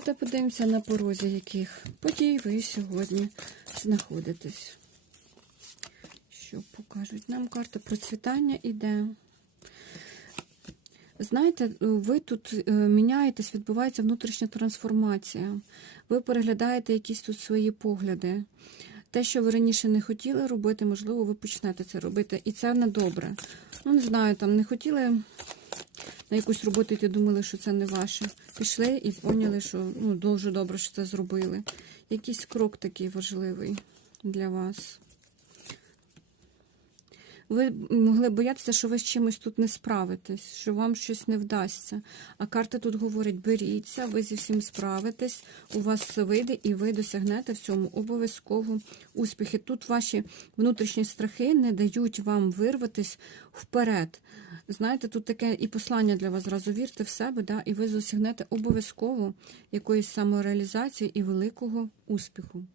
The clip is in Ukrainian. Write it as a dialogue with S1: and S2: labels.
S1: Давайте подивимося на порозі, яких подій ви сьогодні знаходитесь. Що покажуть? Нам карта процвітання іде. Знаєте, ви тут е, міняєтесь, відбувається внутрішня трансформація. Ви переглядаєте якісь тут свої погляди. Те, що ви раніше не хотіли робити, можливо, ви почнете це робити. І це не добре. Ну, не знаю, там не хотіли на якусь роботу йти, думали, що це не ваше. Пішли і поняли, що ну, дуже добре, що це зробили. Якийсь крок такий важливий для вас. Ви могли боятися, що ви з чимось тут не справитесь, що вам щось не вдасться. А карти тут говорять: беріться, ви зі всім справитесь, у вас все вийде, і ви досягнете в цьому обов'язково успіхи. Тут ваші внутрішні страхи не дають вам вирватись вперед. Знаєте, тут таке і послання для вас зразу вірте в себе, да, і ви досягнете обов'язково якоїсь самореалізації і великого успіху.